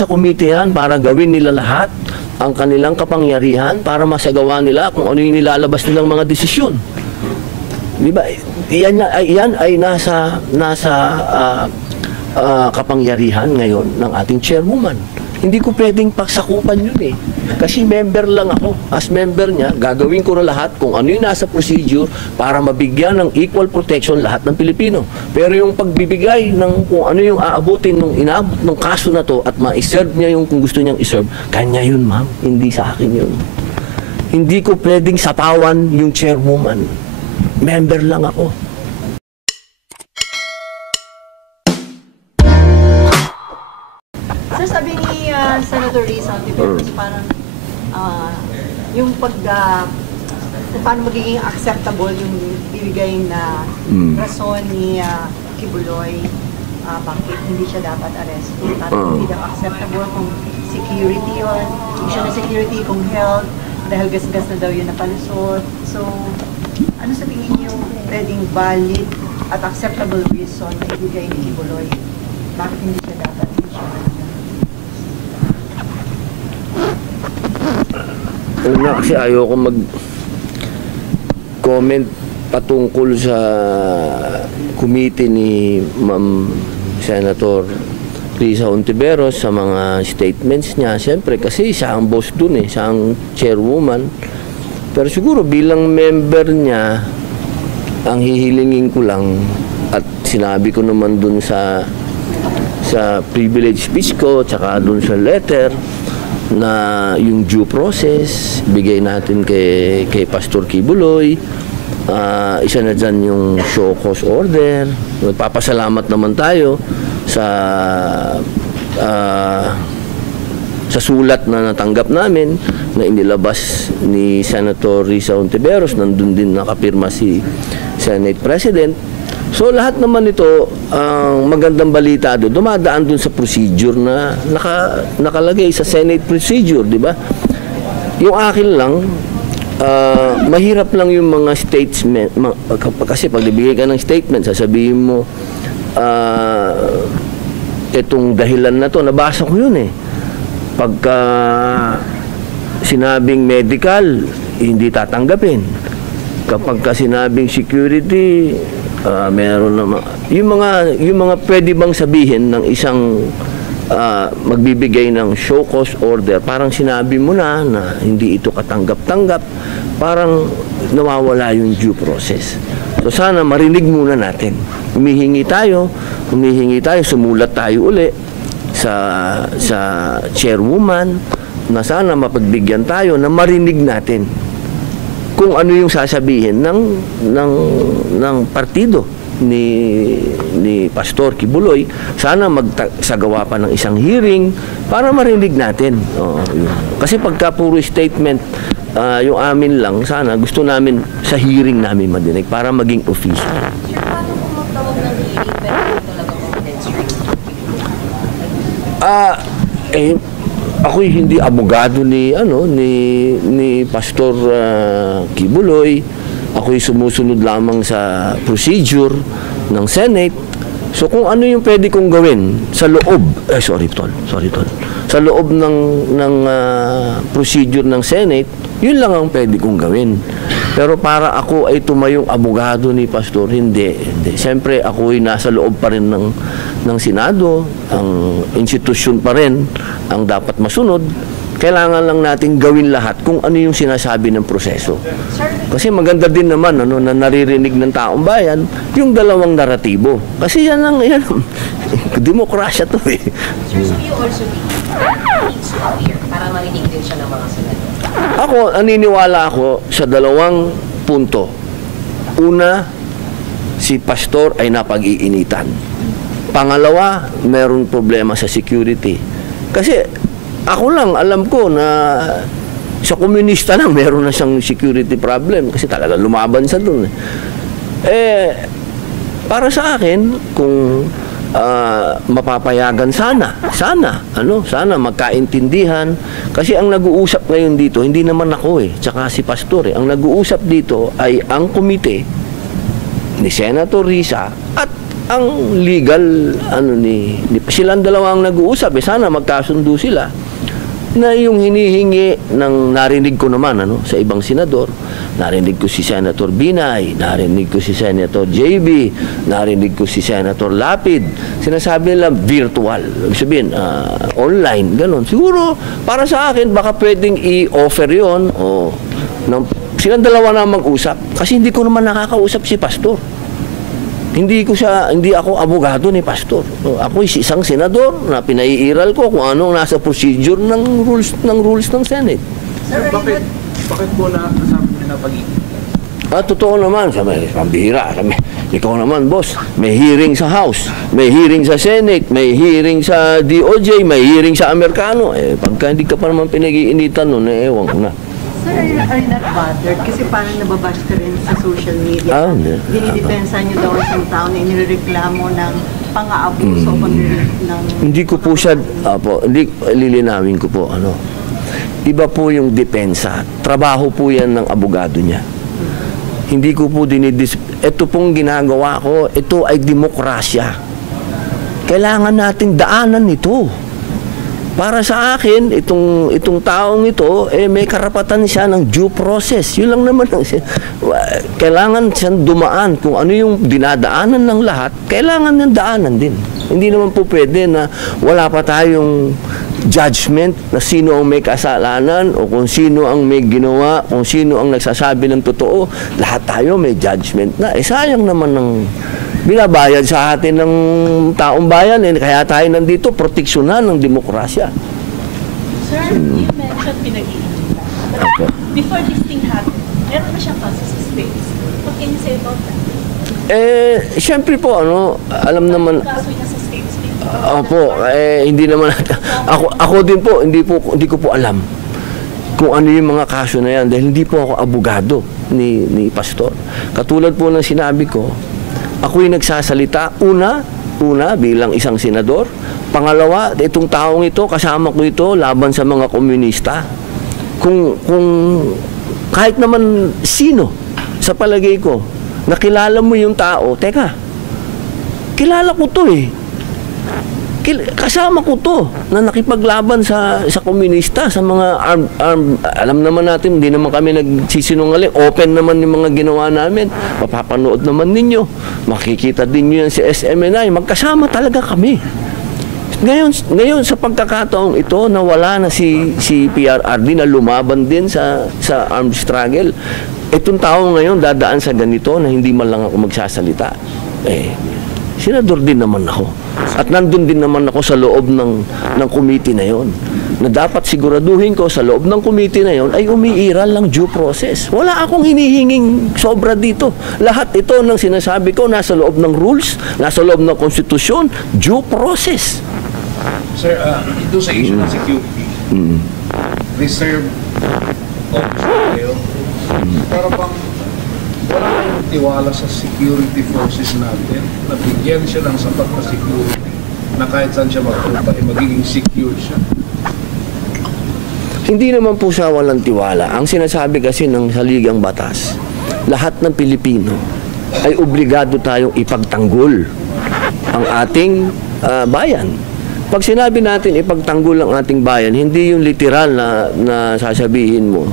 sa komite yan para gawin nila lahat ang kanilang kapangyarihan para masagawa nila kung ano yung nilalabas nilang mga desisyon. Di ba? Yan ay nasa kapangyarihan ngayon ng ating chairwoman. Hindi ko pwedeng pagsakupan yun eh. Kasi member lang ako. As member niya, gagawin ko na lahat kung ano yung nasa procedure para mabigyan ng equal protection lahat ng Pilipino. Pero yung pagbibigay ng kung ano yung aabutin ng kaso na to at ma-serve niya yung kung gusto niyang iserve, kanya yun, ma'am. Hindi sa akin yun. Hindi ko pwedeng sapawan yung chairwoman. Member lang ako. Sir, sabi ni Senator Risa Ontiveros, parang yung kung paano magiging acceptable yung bibigay na rason ni Kibuloy, bakit hindi siya dapat arresto. Parang hindi daw acceptable kung security or issue na security, kung health, dahil gas-gas na daw yun napalusot. So, ano sa tingin niyo pwedeng valid at acceptable reason na ibigay ni Kibuloy? Bakit hindi siya dapat Una, kasi ayoko mag-comment patungkol sa committee ni Ma'am Senator Risa Ontiveros sa mga statements niya. Siyempre, kasi siya ang boss dun eh, siya ang chairwoman. Pero siguro bilang member niya, ang hihilingin ko lang at sinabi ko naman dun sa privilege speech ko, tsaka dun sa letter, na yung due process bigay natin kay Pastor Kibuloy. Isa na dyan yung show cause order. Nagpapasalamat naman tayo sa sulat na natanggap namin na inilabas ni Senator Risa Ontiveros. Nandun din nakapirma si Senate President. So lahat naman ito, ang magandang balita doon, dumadaan doon sa procedure na nakalagay sa Senate procedure, di ba? Yung akin lang, mahirap lang yung mga statement, kasi pag ibigay ka ng statement, sasabihin mo, itong dahilan na to, nabasa ko yun eh. Pagka sinabing medical, hindi tatanggapin. Kapag sinabing security, meron naman yung mga pwede bang sabihin ng isang magbibigay ng show cause order, parang sinabi mo na hindi ito katanggap-tanggap, parang nawawala yung due process. So sana marinig muna natin. Humihingi tayo, sumulat tayo uli sa chairwoman na sana mapagbigyan tayo na marinig natin kung ano yung sasabihin ng partido ni Pastor Kibuloy. Sana magsagawa pa ng isang hearing para marinig natin. Kasi pagka puro statement, yung amin lang, sana gusto namin sa hearing namin madinig para maging official. Sir, paano kung magtawag ng hearing pero talaga confidence? Ako'y hindi abogado ni Pastor Kibuloy. Ako'y sumusunod lamang sa procedure ng Senate. So kung ano yung pwede kong gawin sa loob, sorry tol. Sa loob ng procedure ng Senate, yun lang ang pwede kong gawin. Pero para ako ay tumayong abogado ni Pastor, hindi. Siyempre ako'y nasa loob pa rin ng Senado, ang institusyon pa rin ang dapat masunod. Kailangan lang natin gawin lahat kung ano yung sinasabi ng proseso. Kasi maganda din naman na naririnig ng taong bayan yung dalawang naratibo. Kasi yan demokrasya to eh. Sir, so you also need to appear para marinig din siya ng mga senador? Ako, naniniwala ako sa dalawang punto. Una, si Pastor ay napag-iinitan. Pangalawa, meron problema sa security. Kasi ako lang, alam ko na sa komunista lang meron na siyang security problem kasi talaga lumaban siya doon. Para sa akin, kung mapapayagan sana magkaintindihan, kasi ang nag-uusap ngayon dito, hindi naman ako tsaka si Pastor ang nag-uusap dito ay ang komite ni Senator Risa at ang legal silang dalawang nag-uusap, sana magkasundo sila na yung hinihingi ng narinig ko naman sa ibang senador, narinig ko si Senator Binay, narinig ko si Senator JB, narinig ko si Senator Lapid, sinasabi nila virtual, ibig sabihin online, ganon. Siguro para sa akin baka pwedeng i-offer yon o silang dalawa na mag-usap, kasi hindi ko naman nakakausap si Pastor. Hindi ako abogado ni Pastor. Ako isang senador na pinaiiral ko kung anong nasa procedure ng rules ng Senate. Sir, bakit po nasabi niyo na pag-ibig? Totoo naman, pambihira. Ikaw naman, boss, may hearing sa House, may hearing sa Senate, may hearing sa DOJ, may hearing sa Amerikano. Pagka hindi ka pa naman pinag-iinitan nun, ewan ko na. Sir, are you not bothered? Kasi parang nababash ka rin sa social media. Dinidepensa niyo daw isang tao na inireklamo ng pang-aabuso ng... Hindi ko po siya, hindi lilinawin ko po, iba po yung depensa. Trabaho po yan ng abogado niya. Hindi ko po ito pong ginagawa ko, ito ay demokrasya. Kailangan nating daanan ito. Para sa akin, itong taong ito, may karapatan siya ng due process. Yun lang naman. Kailangan siyang dumaan. Kung ano yung dinadaanan ng lahat, kailangan niyang daanan din. Hindi naman po pwede na wala pa tayong judgment na sino ang may kasalanan o kung sino ang may ginawa, kung sino ang nagsasabi ng totoo. Lahat tayo may judgment na. Sayang naman ng binabayad sa atin ng taong bayan, kaya tayo nandito, proteksyonan ng demokrasya. Sir, you mentioned pinag-iinitan. But before this thing happened, meron na siyang kaso sa States. What can you say about that? Siyempre po, alam naman... Kaso niya sa States. Hindi naman... Ako din po, hindi ko po alam kung ano yung mga kaso na yan dahil hindi po ako abogado ni Pastor. Katulad po ng sinabi ko, ako'y nagsasalita, una bilang isang senador. Pangalawa, itong taong ito, kasama ko ito laban sa mga komunista. Kung kahit naman sino, sa palagay ko, nakilala mo yung tao, teka, kilala ko to kasama ko to na nakipaglaban sa komunista, sa mga alam naman natin, hindi naman kami nagsisinungaling, open naman yung mga ginawa namin, mapapanood naman ninyo, makikita din nyo yan si SMNI, magkasama talaga kami. Ngayon sa pagkakataong ito na wala na si PRRD na lumaban din sa armed struggle, itong tao ngayon dadaan sa ganito na hindi man lang ako magsasalita. Senador din naman ako. At nandun din naman ako sa loob ng committee na yon. Na dapat siguraduhin ko sa loob ng committee na yon ay umiiral lang due process. Wala akong hinihinging sobra dito. Lahat ito ng sinasabi ko nasa loob ng rules, nasa loob ng konstitusyon, due process. Sir, ito sa issue ng security, reserve officer kayo, para bang wala kayong tiwala sa security forces natin na bigyan siya ng sapat na security na kahit saan siya magpunta magiging secure siya? Hindi naman po siya walang tiwala. Ang sinasabi kasi ng saligang batas, lahat ng Pilipino ay obligado tayong ipagtanggol ang ating bayan. Pag sinabi natin ipagtanggol ang ating bayan, hindi yung literal na sasabihin mo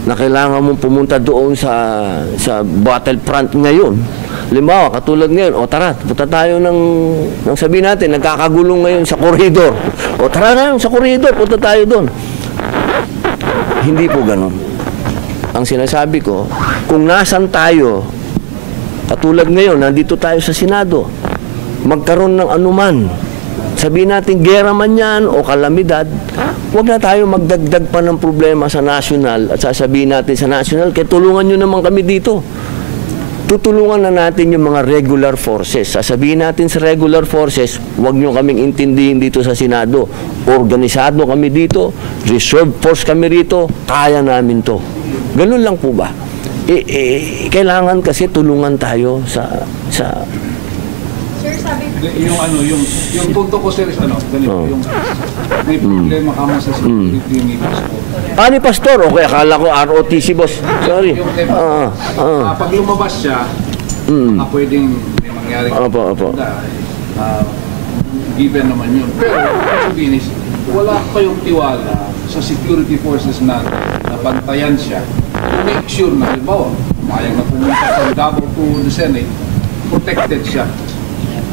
na kailangan mong pumunta doon sa battlefront ngayon. Halimbawa, katulad ngayon, tara, punta tayo ng sabihin natin, nagkakagulong ngayon sa koridor. Tara na sa koridor, punta tayo doon. Hindi po ganun. Ang sinasabi ko, kung nasan tayo, katulad ngayon, nandito tayo sa Senado, magkaroon ng anuman, sabihin natin gera man yan o kalamidad, huwag na tayo magdagdag pa ng problema sa national at sasabihin natin sa national, kaya tulungan nyo naman kami dito. Tutulungan na natin yung mga regular forces. Sasabihin natin sa regular forces, huwag nyo kaming intindihin dito sa Senado. Organisado kami dito, reserve force kami rito, kaya namin to. Ganun lang po ba? Kailangan kasi tulungan tayo sa Sir, sabi yung punto ko sir is ganito, yung may problema ka mo sa security ni Pastor. Ni Pastor? Okay, akala ko ROTC boss. Sorry. Pag lumabas siya, pwedeng may mga nangyari Opo. Given naman yun. Pero, sabihin is, wala kayong tiwala sa security forces natin na bantayan siya to make sure na, halimbawa, mayang na pumunta from Davao to the Senate, protected siya.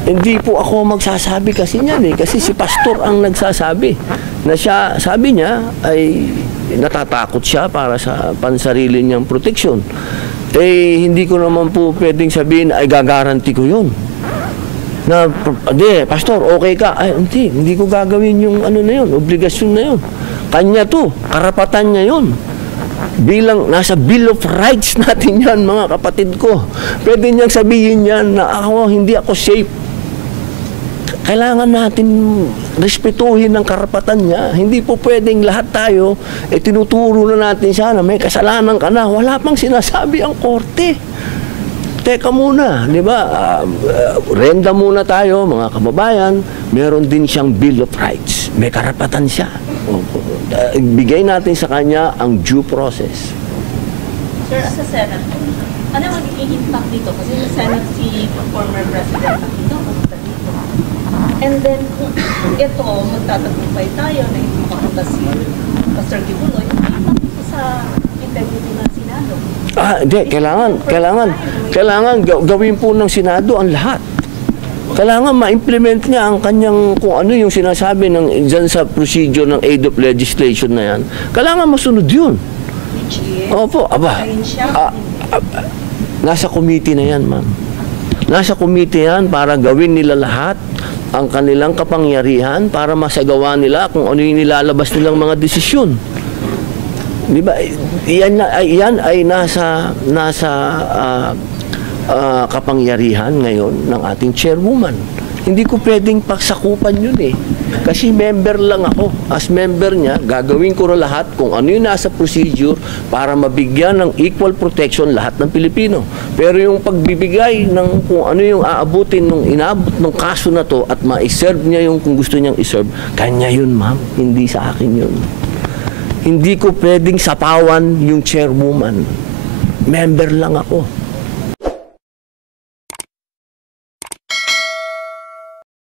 Hindi po ako magsasabi kasi niyan kasi si pastor ang nagsasabi na siya, sabi niya ay natatakot siya para sa pansarili niyang proteksyon. Hindi ko naman po pwedeng sabihin ay gagaranti ko yun. Na, pastor, okay ka? Ay, hindi ko gagawin yung ano na yun, obligasyon na yun. Kanya to, karapatan niya yun. Bilang nasa Bill of Rights natin yan, mga kapatid ko. Pwede niyang sabihin yan na hindi ako safe. Kailangan natin respetuhin ang karapatan niya. Hindi po pwedeng lahat tayo, tinuturo na natin siya na may kasalanan ka na. Wala pang sinasabi ang korte. Teka muna, di ba? Renda muna tayo, mga kababayan. Meron din siyang Bill of Rights. May karapatan siya. Bigay natin sa kanya ang due process. Sir, as a Senate, ano magiging impact dito? Kasi sa Senate, si former President Aquino pumunta dito. And then, kung ito, magtatagumpay tayo na hindi makapunta si Pastor Kibuloy, may impact dito sa integrity ng Senado. Hindi, kailangan gawin po ng Senado ang lahat. Kailangan ma-implement niya ang kanyang, kung ano yung sinasabi dyan sa procedure ng aid of legislation na yan. Kailangan masunod yun. Which is, Opo, nasa committee na yan, ma'am. Nasa committee yan para gawin nila lahat ang kanilang kapangyarihan para masagawa nila kung ano yung nilalabas nilang mga desisyon. Di ba? Yan ay nasa kapangyarihan ngayon ng ating chairwoman. Hindi ko pwedeng paksakupan yun Kasi member lang ako. As member niya, gagawin ko na lahat kung ano yung nasa procedure para mabigyan ng equal protection lahat ng Pilipino. Pero yung pagbibigay ng kung ano yung aabutin nung inabot ng kaso na to at ma-serve niya yung kung gusto niyang iserve, kanya yun, ma'am. Hindi sa akin yun. Hindi ko pwedeng sapawan yung chairwoman. Member lang ako.